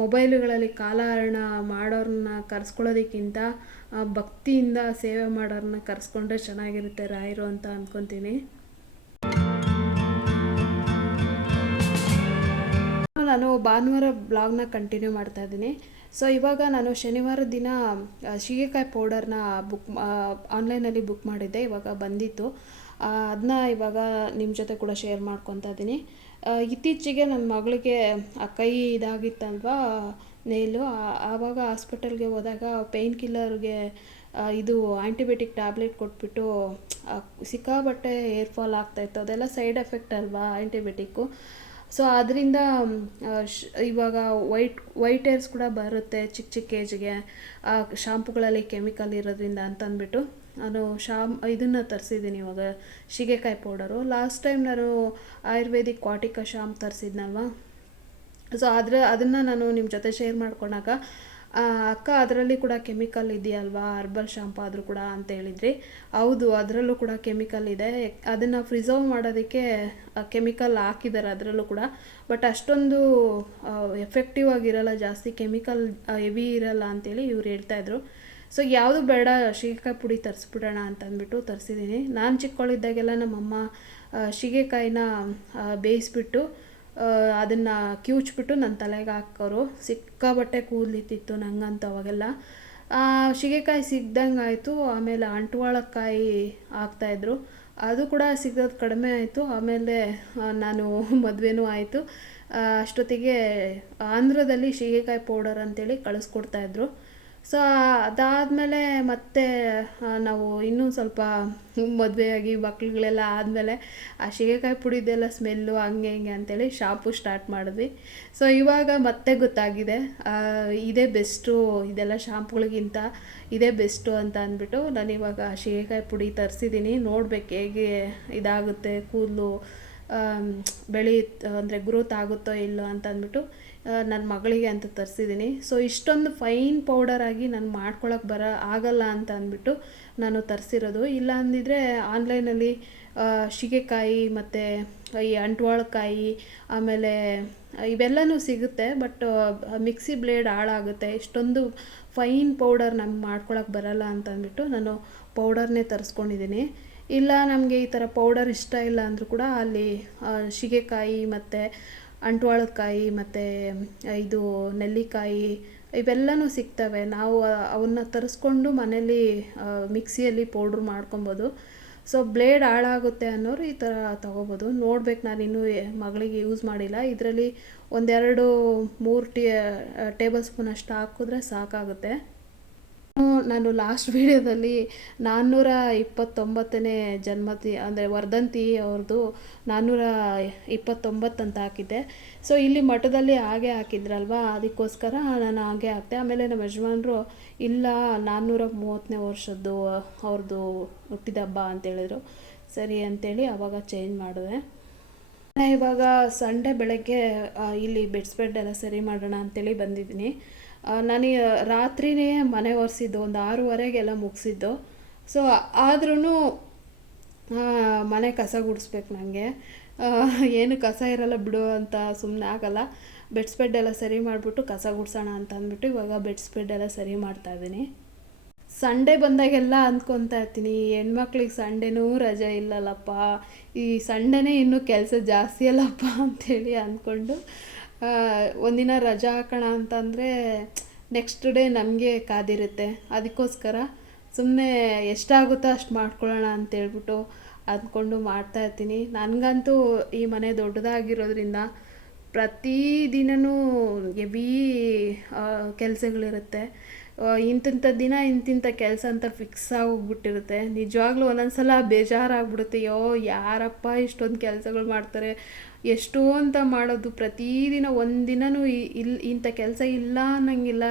ಮೊಬೈಲುಗಳಲ್ಲಿ ಕಾಲಹರಣ ಮಾಡೋರನ್ನ ಕರ್ಸ್ಕೊಳ್ಳೋದಕ್ಕಿಂತ ಭಕ್ತಿಯಿಂದ ಸೇವೆ ಮಾಡೋರನ್ನ ಕರ್ಸ್ಕೊಂಡ್ರೆ ಚೆನ್ನಾಗಿರುತ್ತೆ ರಾಯರು ಅಂತ ಅಂದ್ಕೊತೀನಿ ನಾನು ಭಾನುವಾರ ಬ್ಲಾಗ್ನ ಕಂಟಿನ್ಯೂ ಮಾಡ್ತಾ ಇದ್ದೀನಿ. ಸೊ ಇವಾಗ ನಾನು ಶನಿವಾರ ದಿನ ಸೀಗೆಕಾಯಿ ಪೌಡರ್ನ ಬುಕ್ ಆನ್ಲೈನಲ್ಲಿ ಬುಕ್ ಮಾಡಿದ್ದೆ, ಇವಾಗ ಬಂದಿತ್ತು. ಅದನ್ನ ಇವಾಗ ನಿಮ್ಮ ಜೊತೆ ಕೂಡ ಶೇರ್ ಮಾಡ್ಕೊತಾ ಇದ್ದೀನಿ ಇತ್ತೀಚೆಗೆ ನನ್ನ ಮಗಳಿಗೆ, ಆ, ಕೈ ಇದಾಗಿತ್ತಲ್ವ ನೇಲು ಆವಾಗ ಹಾಸ್ಪಿಟಲ್ಗೆ ಹೋದಾಗ ಪೇಯ್ನ್ ಕಿಲ್ಲರ್ಗೆ ಇದು ಆ್ಯಂಟಿಬಯೋಟಿಕ್ ಟ್ಯಾಬ್ಲೆಟ್ ಕೊಟ್ಬಿಟ್ಟು ಸಿಕ್ಕಾಬಟ್ಟೆ ಏರ್ ಫಾಲ್ ಆಗ್ತಾಯಿತ್ತು ಅದೆಲ್ಲ ಸೈಡ್ ಎಫೆಕ್ಟ್ ಅಲ್ವಾ ಆ್ಯಂಟಿಬಯೋಟಿಕ್ಕು ಸೊ ಅದರಿಂದ ಇವಾಗ ವೈಟ್ ವೈಟ್ ಏರ್ಸ್ ಕೂಡ ಬರುತ್ತೆ ಚಿಕ್ಕ ಚಿಕ್ಕ ಏಜ್ಗೆ. ಆ, ಶಾಂಪುಗಳಲ್ಲಿ ಕೆಮಿಕಲ್ ಇರೋದ್ರಿಂದ ಅಂತ ಅಂದ್ಬಿಟ್ಟು ನಾನು ಶಾಮ್, ಇದನ್ನು ತರಿಸಿದ್ದೀನಿ ಇವಾಗ, ಶಿಗೆಕಾಯಿ ಪೌಡರು. ಲಾಸ್ಟ್ ಟೈಮ್ ನಾನು ಆಯುರ್ವೇದಿಕ್ ವಾಟಿಕ ಶಾಂಪ್ ತರಿಸಿದ್ನಲ್ವ? ಸೊ ಆದರೆ ಅದನ್ನು ನಾನು ನಿಮ್ಮ ಜೊತೆ ಶೇರ್ ಮಾಡ್ಕೊಂಡಾಗ ಅಕ್ಕ ಅದರಲ್ಲಿ ಕೂಡ ಕೆಮಿಕಲ್ ಇದೆಯಲ್ವಾ? ಹರ್ಬಲ್ ಶಾಂಪು ಆದರೂ ಕೂಡ ಅಂತ ಹೇಳಿದ್ರಿ. ಹೌದು, ಅದರಲ್ಲೂ ಕೂಡ ಕೆಮಿಕಲ್ ಇದೆ. ಅದನ್ನು ಪ್ರಿಸರ್ವ್ ಮಾಡೋದಕ್ಕೆ ಕೆಮಿಕಲ್ ಹಾಕಿದ್ದಾರೆ ಅದರಲ್ಲೂ ಕೂಡ. ಬಟ್ ಅಷ್ಟೊಂದು ಎಫೆಕ್ಟಿವ್ ಆಗಿರಲ್ಲ, ಜಾಸ್ತಿ ಕೆಮಿಕಲ್ ಹೆವಿ ಇರಲ್ಲ ಅಂತೇಳಿ ಇವ್ರು ಹೇಳ್ತಾಯಿದ್ರು ಸೊ ಯಾವುದು ಬೇಡ ಶೀಗೆಕಾಯಿ ಪುಡಿ ತರಿಸ್ಬಿಡೋಣ ಅಂತ ಅಂದ್ಬಿಟ್ಟು ತರಿಸಿದ್ದೀನಿ ನಾನು ಚಿಕ್ಕವಳಿದ್ದಾಗೆಲ್ಲ ನಮ್ಮಮ್ಮ ಶೀಗೆಕಾಯಿನ ಬೇಯಿಸ್ಬಿಟ್ಟು ಅದನ್ನು ಕಿವುಚ್ಬಿಟ್ಟು ನನ್ನ ತಲೆಗೆ ಹಾಕೋರು. ಸಿಕ್ಕಾಬಟ್ಟೆ ಕೂದಲಿತ್ತಿತ್ತು ನಂಗಂತ ಅವಾಗೆಲ್ಲ. ಸೀಗೆಕಾಯಿ ಸಿಗ್ದಂಗೆ ಆಯಿತು. ಆಮೇಲೆ ಅಂಟುವಾಳಕ್ಕಾಯಿ ಹಾಕ್ತಾಯಿದ್ರು. ಅದು ಕೂಡ ಸಿಗೋದು ಕಡಿಮೆ ಆಯಿತು. ಆಮೇಲೆ ನಾನು ಮದುವೆನೂ ಆಯಿತು. ಅಷ್ಟೊತ್ತಿಗೆ ಆಂಧ್ರದಲ್ಲಿ ಸೀಗೆಕಾಯಿ ಪೌಡರ್ ಅಂತೇಳಿ ಕಳಿಸ್ಕೊಡ್ತಾಯಿದ್ರು. ಸೊ ಅದಾದಮೇಲೆ ಮತ್ತೆ ನಾವು ಇನ್ನೂ ಸ್ವಲ್ಪ ಮದುವೆಯಾಗಿ ಮಕ್ಳುಗಳೆಲ್ಲ ಆದಮೇಲೆ ಆ ಸೀಗೆಕಾಯಿ ಪುಡಿದೆಲ್ಲ ಸ್ಮೆಲ್ಲು ಹಂಗೆ ಹಿಂಗೆ ಅಂತೇಳಿ ಶಾಂಪು ಸ್ಟಾರ್ಟ್ ಮಾಡಿದ್ವಿ. ಸೊ ಇವಾಗ ಮತ್ತೆ ಗೊತ್ತಾಗಿದೆ. ಇದೇ ಬೆಸ್ಟು, ಇದೆಲ್ಲ ಶಾಂಪುಗಳಿಗಿಂತ ಇದೇ ಬೆಸ್ಟು ಅಂತ ಅಂದ್ಬಿಟ್ಟು ನಾನು ಇವಾಗ ಸೀಗೆಕಾಯಿ ಪುಡಿ ತರಿಸಿದ್ದೀನಿ. ನೋಡ್ಬೇಕು ಹೇಗೆ ಇದಾಗುತ್ತೆ, ಕೂದಲು ಬೆಳೆಯುತ್ತೆ, ಅಂದರೆ ಗ್ರೋತ್ ಆಗುತ್ತೋ ಇಲ್ಲೋ ಅಂತ ಅಂದ್ಬಿಟ್ಟು ನನ್ನ ಮಗಳಿಗೆ ಅಂತ ತರಿಸಿದ್ದೀನಿ ಸೊ ಇಷ್ಟೊಂದು ಫೈನ್ ಪೌಡರ್ ಆಗಿ ನಾನು ಮಾಡ್ಕೊಳಕ್ಕೆ ಬರ ಆಗಲ್ಲ ಅಂತ ಅಂದ್ಬಿಟ್ಟು ನಾನು ತರಿಸಿರೋದು. ಇಲ್ಲ ಅಂದಿದ್ರೆ ಆನ್ಲೈನಲ್ಲಿ ಶಿಗೆಕಾಯಿ ಮತ್ತು ಈ ಅಂಟ್ವಾಳಕಾಯಿ, ಆಮೇಲೆ ಇವೆಲ್ಲನೂ ಸಿಗುತ್ತೆ ಬಟ್ ಮಿಕ್ಸಿ ಬ್ಲೇಡ್ ಹಾಳಾಗುತ್ತೆ. ಇಷ್ಟೊಂದು ಫೈನ್ ಪೌಡರ್ ನಮ್ಗೆ ಮಾಡ್ಕೊಳಕ್ಕೆ ಬರಲ್ಲ ಅಂತ ಅಂದ್ಬಿಟ್ಟು ನಾನು ಪೌಡರ್ನೇ ತರಿಸ್ಕೊಂಡಿದ್ದೀನಿ ಇಲ್ಲ ನಮಗೆ ಈ ಥರ ಪೌಡರ್ ಇಷ್ಟ ಇಲ್ಲ ಅಂದರೂ ಕೂಡ ಅಲ್ಲಿ ಶಿಗೆಕಾಯಿ ಮತ್ತು ಅಂಟ್ವಾಳಕಾಯಿ ಮತ್ತು, ಇದು ನೆಲ್ಲಿಕಾಯಿ ಇವೆಲ್ಲನೂ ಸಿಗ್ತವೆ. ನಾವು ಅವನ್ನ ತರಿಸ್ಕೊಂಡು ಮನೇಲಿ ಮಿಕ್ಸಿಯಲ್ಲಿ ಪೌಡ್ರ್ ಮಾಡ್ಕೊಬೋದು. ಸೊ, ಬ್ಲೇಡ್ ಹಾಳಾಗುತ್ತೆ ಅನ್ನೋರು ಈ ಥರ ತೊಗೋಬೋದು. ನೋಡ್ಬೇಕು ನಾನು ಇನ್ನೂ ಮಗಳಿಗೆ ಯೂಸ್ ಮಾಡಿಲ್ಲ. ಇದರಲ್ಲಿ ಒಂದೆರಡು ಮೂರು ಟೀ ಟೇಬಲ್ ಸ್ಪೂನ್ ಅಷ್ಟು ಹಾಕಿದ್ರೆ ಸಾಕಾಗುತ್ತೆ. ನಾನು ಲಾಸ್ಟ್ ವಿಡಿಯೋದಲ್ಲಿ ನಾನ್ನೂರ ಇಪ್ಪತ್ತೊಂಬತ್ತನೇ ಜನ್ಮತಿ, ಅಂದರೆ ವರ್ಧಂತಿ ಅವ್ರದ್ದು ನಾನ್ನೂರ ಇಪ್ಪತ್ತೊಂಬತ್ತು ಅಂತ ಹಾಕಿದ್ದೆ. ಸೊ ಇಲ್ಲಿ ಮಠದಲ್ಲಿ ಹಾಗೆ ಹಾಕಿದ್ರಲ್ವಾ? ಅದಕ್ಕೋಸ್ಕರ ನಾನು ಹಾಗೆ ಹಾಕ್ತೆ ಆಮೇಲೆ ನಮ್ಮ ಯಜಮಾನರು, ಇಲ್ಲ ನಾನ್ನೂರ ಮೂವತ್ತನೇ ವರ್ಷದ್ದು ಅವ್ರದ್ದು ಹುಟ್ಟಿದ ಹಬ್ಬ ಅಂತೇಳಿದ್ರು ಸರಿ ಅಂತೇಳಿ ಆವಾಗ ಚೇಂಜ್ ಮಾಡಿದೆ. ಇವಾಗ ಸಂಡೇ ಬೆಳಗ್ಗೆ ಇಲ್ಲಿ ಬೆಡ್ಸ್ ಬೆಡ್ ಎಲ್ಲ ಸರಿ ಮಾಡೋಣ ಅಂತೇಳಿ ಬಂದಿದ್ದೀನಿ. ನಾನು ರಾತ್ರಿನೇ ಮನೆ ಒರೆಸಿದ್ದು, ಒಂದು ಆರೂವರೆಗೆಲ್ಲ ಮುಗಿಸಿದ್ದು. ಸೊ ಆದ್ರೂ ಮನೆ ಕಸ ಗುಡಿಸ್ಬೇಕು ನನಗೆ ಏನು ಕಸ ಇರಲ್ಲ ಬಿಡು ಅಂತ ಸುಮ್ಮನೆ ಆಗಲ್ಲ. ಬೆಡ್ ಎಲ್ಲ ಸರಿ ಮಾಡಿಬಿಟ್ಟು ಕಸ ಗುಡ್ಸೋಣ ಅಂತ ಅಂದ್ಬಿಟ್ಟು ಇವಾಗ ಬೆಡ್ ಬೆಡ್ ಎಲ್ಲ ಸರಿ ಮಾಡ್ತಾ ಇದ್ದೀನಿ. ಸಂಡೇ ಬಂದಾಗೆಲ್ಲ ಅಂದ್ಕೊತಾ ಇರ್ತೀನಿ. ಹೆಣ್ಮಕ್ಳಿಗೆ ಸಂಡೇನೂ ರಜೆ ಇಲ್ಲಲ್ಲಪ್ಪ. ಈ ಸಂಡೇನೇ ಇನ್ನೂ ಕೆಲಸ ಜಾಸ್ತಿ ಅಲ್ಲಪ್ಪ ಅಂಥೇಳಿ ಅಂದ್ಕೊಂಡು ಒಂದಿನ ರಜಾ ಹಾಕೋಣ ಅಂತಂದರೆ ನೆಕ್ಸ್ಟ್ ಡೇ ನಮಗೆ ಕಾದಿರುತ್ತೆ. ಅದಕ್ಕೋಸ್ಕರ ಸುಮ್ಮನೆ ಎಷ್ಟಾಗುತ್ತೋ ಅಷ್ಟು ಮಾಡ್ಕೊಳ್ಳೋಣ ಅಂತೇಳ್ಬಿಟ್ಟು ಅಂದ್ಕೊಂಡು ಮಾಡ್ತಾ ಇರ್ತೀನಿ. ನನಗಂತೂ ಈ ಮನೆ ದೊಡ್ಡದಾಗಿರೋದ್ರಿಂದ ಪ್ರತಿದಿನವೂ ಎಬೀ ಕೆಲಸಗಳಿರುತ್ತೆ. ಇಂತಿಂಥ ದಿನ ಇಂತಿಂಥ ಕೆಲಸ ಅಂತ ಫಿಕ್ಸ್ ಆಗೋಗ್ಬಿಟ್ಟಿರುತ್ತೆ. ನಿಜವಾಗ್ಲೂ ಒಂದೊಂದ್ಸಲ ಬೇಜಾರಾಗ್ಬಿಡುತ್ತೆ. ಯೋ, ಯಾರಪ್ಪ ಇಷ್ಟೊಂದು ಕೆಲಸಗಳು ಮಾಡ್ತಾರೆ. ಎಷ್ಟು ಅಂತ ಮಾಡೋದು ಪ್ರತಿದಿನ ಒಂದಿನೂ ಇಲ್ಲಿ ಇಂಥ ಕೆಲಸ ಇಲ್ಲ ಅನ್ನಂಗಿಲ್ಲ.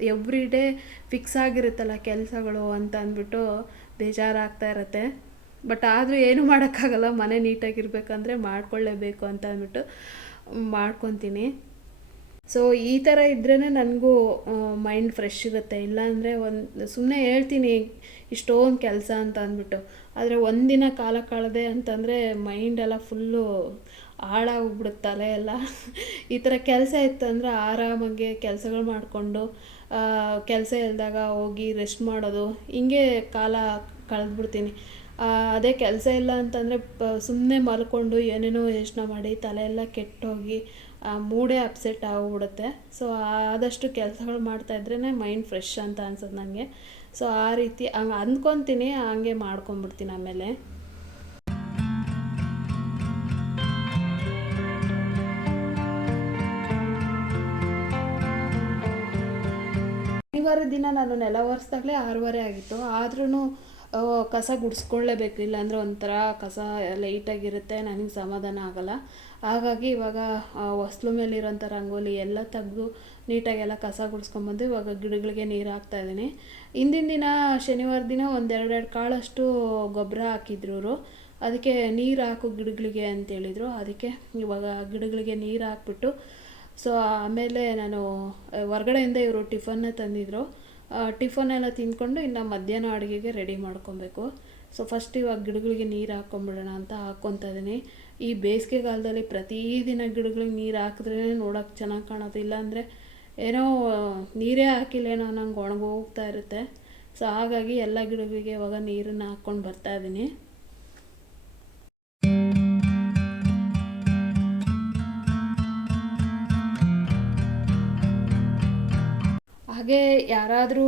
ಎವ್ರಿ ಡೇ ಫಿಕ್ಸ್ ಆಗಿರುತ್ತಲ್ಲ ಕೆಲಸಗಳು ಅಂತ ಅಂದ್ಬಿಟ್ಟು ಬೇಜಾರಾಗ್ತಾ ಇರತ್ತೆ. ಬಟ್ ಆದರೂ ಏನು ಮಾಡೋಕ್ಕಾಗಲ್ಲ. ಮನೆ ನೀಟಾಗಿರ್ಬೇಕಂದ್ರೆ ಮಾಡ್ಕೊಳ್ಳೇಬೇಕು ಅಂತ ಅಂದ್ಬಿಟ್ಟು ಮಾಡ್ಕೊತೀನಿ. ಸೊ ಈ ಥರ ಇದ್ರೇ ನನಗೂ ಮೈಂಡ್ ಫ್ರೆಶ್ ಇರುತ್ತೆ. ಇಲ್ಲಾಂದರೆ ಒಂದು ಸುಮ್ಮನೆ ಹೇಳ್ತೀನಿ ಇಷ್ಟೊಂದು ಕೆಲಸ ಅಂತ ಅಂದ್ಬಿಟ್ಟು. ಆದರೆ ಒಂದಿನ ಕಾಲ ಕಳೆದೆ ಅಂತಂದರೆ ಮೈಂಡೆಲ್ಲ ಫುಲ್ಲು ಹಾಳಾಗೋಗ್ಬಿಡುತ್ತೆ ತಲೆ ಎಲ್ಲ. ಈ ಥರ ಕೆಲಸ ಇತ್ತು ಆರಾಮಾಗೆ ಕೆಲಸಗಳು ಮಾಡಿಕೊಂಡು ಕೆಲಸ ಇಲ್ದಾಗ ಹೋಗಿ ರೆಸ್ಟ್ ಮಾಡೋದು, ಹಿಂಗೆ ಕಾಲ ಕಳೆದ್ಬಿಡ್ತೀನಿ. ಅದೇ ಕೆಲಸ ಇಲ್ಲ ಅಂತಂದರೆ ಸುಮ್ಮನೆ ಮಲ್ಕೊಂಡು ಏನೇನೋ ಯೋಚನೆ ಮಾಡಿ, ತಲೆ ಎಲ್ಲ ಕೆಟ್ಟೋಗಿ ಮೂಡೇ ಅಪ್ಸೆಟ್ ಆಗಿಬಿಡುತ್ತೆ. ಸೊ ಆದಷ್ಟು ಕೆಲಸಗಳು ಮಾಡ್ತಾ ಇದ್ರೇ ಮೈಂಡ್ ಫ್ರೆಶ್ ಅಂತ ಅನ್ಸುತ್ತೆ ನನಗೆ ಸೊ ಆ ರೀತಿ ಹಂಗೆ ಅಂದ್ಕೊತೀನಿ, ಹಂಗೆ ಮಾಡ್ಕೊಂಬಿಡ್ತೀನಿ ಆಮೇಲೆ. ಶನಿವಾರ ದಿನ ನಾನು ನೆಲ ಒರೆಸ್ದಾಗಲೇ ಆರೂವರೆ ಆಗಿತ್ತು. ಆದ್ರೂ ಕಸ ಗುಡಿಸ್ಕೊಳ್ಳೇಬೇಕು. ಇಲ್ಲಾಂದರೆ ಒಂಥರ ಕಸ ಲೈಟಾಗಿರುತ್ತೆ, ನನಗೆ ಸಮಾಧಾನ ಆಗಲ್ಲ. ಹಾಗಾಗಿ ಇವಾಗ ಹೊಸ್ಲು ಮೇಲಿರೋಂಥ ರಂಗೋಲಿ ಎಲ್ಲ ತೆಗೆದು ನೀಟಾಗೆಲ್ಲ ಕಸ ಗುಡಿಸ್ಕೊಂಬಂದು ಇವಾಗ ಗಿಡಗಳಿಗೆ ನೀರು ಹಾಕ್ತಾ ಇದ್ದೀನಿ. ಹಿಂದಿನ ದಿನ, ಶನಿವಾರ ದಿನ ಒಂದೆರಡೆರಡು ಕಾಳಷ್ಟು ಗೊಬ್ಬರ ಹಾಕಿದ್ರು ಅವರು ಅದಕ್ಕೆ ನೀರು ಹಾಕು ಗಿಡಗಳಿಗೆ ಅಂತೇಳಿದರು ಅದಕ್ಕೆ ಇವಾಗ ಗಿಡಗಳಿಗೆ ನೀರು ಹಾಕ್ಬಿಟ್ಟು, ಸೊ ಆಮೇಲೆ ನಾನು, ಹೊರ್ಗಡೆಯಿಂದ ಇವರು ಟಿಫನ್ನ ತಂದಿದ್ರು. ಟಿಫನ್ ಎಲ್ಲ ತಿಂದ್ಕೊಂಡು ಇನ್ನು ಮಧ್ಯಾಹ್ನ ಅಡುಗೆಗೆ ರೆಡಿ ಮಾಡ್ಕೊಬೇಕು. ಸೊ ಫಸ್ಟ್ ಇವಾಗ ಗಿಡಗಳಿಗೆ ನೀರು ಹಾಕ್ಕೊಂಬಿಡೋಣ ಅಂತ ಹಾಕ್ಕೊತಾ ಇದ್ದೀನಿ. ಈ ಬೇಸಿಗೆಗಾಲದಲ್ಲಿ ಪ್ರತಿದಿನ ಗಿಡಗಳಿಗೆ ನೀರು ಹಾಕಿದ್ರೇ ನೋಡೋಕೆ ಚೆನ್ನಾಗಿ ಕಾಣೋದು ಇಲ್ಲಾಂದರೆ ಏನೋ ನೀರೇ ಹಾಕಿಲ್ಲೇನೋ ನಂಗೆ ಒಣಗೋಗ್ತಾ ಇರುತ್ತೆ. ಸೊ ಹಾಗಾಗಿ ಎಲ್ಲ ಗಿಡಗಳಿಗೆ ಇವಾಗ ನೀರನ್ನು ಹಾಕ್ಕೊಂಡು ಬರ್ತಾ ಹಾಗೆ ಯಾರಾದರೂ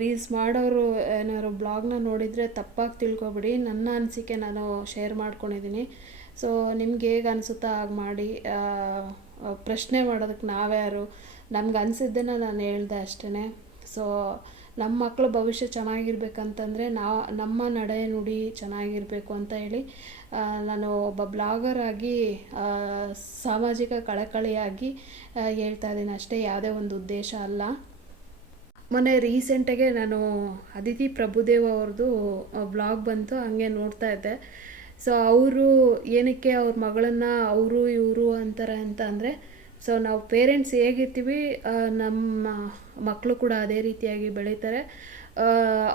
ರೀಲ್ಸ್ ಮಾಡೋರು ಏನಾದ್ರು ಬ್ಲಾಗ್ನ ನೋಡಿದರೆ ತಪ್ಪಾಗಿ ತಿಳ್ಕೊಬಿಡಿ. ನನ್ನ ಅನಿಸಿಕೆ ನಾನು ಶೇರ್ ಮಾಡ್ಕೊಂಡಿದ್ದೀನಿ ಸೊ, ನಿಮ್ಗೆ ಹೇಗೆ ಅನಿಸುತ್ತೋ ಹಾಗೆ ಮಾಡಿ. ಪ್ರಶ್ನೆ ಮಾಡೋದಕ್ಕೆ ನಾವ್ಯಾರು? ನಮ್ಗೆ ಅನಿಸಿದ್ದನ್ನು ನಾನು ಹೇಳ್ದೆ ಅಷ್ಟೇ ಸೊ ನಮ್ಮ ಮಕ್ಕಳ ಭವಿಷ್ಯ ಚೆನ್ನಾಗಿರ್ಬೇಕಂತಂದರೆ ನಾವು, ನಮ್ಮ ನಡೆ ನುಡಿ ಚೆನ್ನಾಗಿರಬೇಕು ಅಂತ ಹೇಳಿ ನಾನು ಒಬ್ಬ ಬ್ಲಾಗರ್ ಆಗಿ ಸಾಮಾಜಿಕ ಕಳಕಳಿಯಾಗಿ ಹೇಳ್ತಾ ಇದ್ದೀನಿ. ಅಷ್ಟೇ, ಯಾವುದೇ ಒಂದು ಉದ್ದೇಶ ಅಲ್ಲ. ಮೊನ್ನೆ ರೀಸೆಂಟಾಗೆ ನಾನು ಅದಿತಿ ಪ್ರಭುದೇವ ಅವ್ರದ್ದು ಬ್ಲಾಗ್ ಬಂತು, ಹಂಗೆ ನೋಡ್ತಾ ಇದ್ದೆ. ಸೊ ಅವರು ಏನಕ್ಕೆ ಅವ್ರ ಮಗಳನ್ನು ಅವರು ಇವರು ಅಂತಾರೆ ಅಂತ ಅಂದರೆ ಸೊ ನಾವು ಪೇರೆಂಟ್ಸ್ ಹೇಗಿರ್ತೀವಿ ನಮ್ಮ ಮಕ್ಕಳು ಕೂಡ ಅದೇ ರೀತಿಯಾಗಿ ಬೆಳೀತಾರೆ.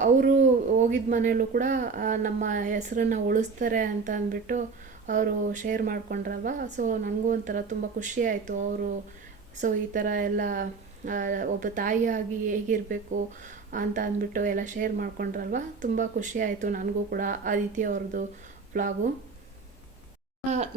ಅವರು ಹೋಗಿದ್ದ ಮನೆಯಲ್ಲೂ ಕೂಡ ನಮ್ಮ ಹೆಸರನ್ನು ಉಳಿಸ್ತಾರೆ ಅಂತ ಅಂದ್ಬಿಟ್ಟು ಅವರು ಶೇರ್ ಮಾಡ್ಕೊಂಡ್ರಲ್ವ? ಸೊ ನನಗೂ ಒಂಥರ ತುಂಬ ಖುಷಿ ಆಯಿತು. ಅವರು ಸೊ ಈ ಥರ ಎಲ್ಲ ಒಬ್ಬ ತಾಯಿಯಾಗಿ ಹೇಗಿರಬೇಕು ಅಂತ ಅಂದ್ಬಿಟ್ಟು ಎಲ್ಲ ಶೇರ್ ಮಾಡ್ಕೊಂಡ್ರಲ್ವ? ತುಂಬ ಖುಷಿ ಆಯಿತು ನನಗೂ ಕೂಡ ಆದಿತ್ಯ ಅವ್ರದ್ದು ವ್ಲಾಗು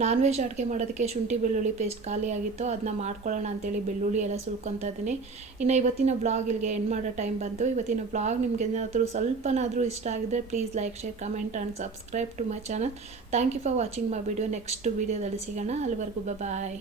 ನಾನ್ ವೆಜ್ ಅಡುಗೆ ಮಾಡೋದಕ್ಕೆ ಶುಂಠಿ, ಬೆಳ್ಳುಳ್ಳಿ ಪೇಸ್ಟ್ ಖಾಲಿ ಆಗಿತ್ತು. ಅದನ್ನ ಮಾಡ್ಕೊಳ್ಳೋಣ ಅಂತೇಳಿ ಬೆಳ್ಳುಳ್ಳಿ ಎಲ್ಲ ಸುಲ್ಕೊತಾ ಇದ್ದೀನಿ. ಇನ್ನು ಇವತ್ತಿನ ಬ್ಲಾಗ್ ಇಲ್ಲಿಗೆ ಎಂಡ್ ಮಾಡೋ ಟೈಮ್ ಬಂತು. ಇವತ್ತಿನ ಬ್ಲಾಗ್ ನಿಮ್ಗೆ ಏನಾದರೂ ಸ್ವಲ್ಪನಾದರೂ ಇಷ್ಟ ಆಗಿದ್ರೆ please like share comment and subscribe to my channel thank you for watching my video next ವೀಡಿಯೋದಲ್ಲಿ ಸಿಗೋಣ. ಅಲ್ಲಿವರೆಗೂ ಬಾಯ್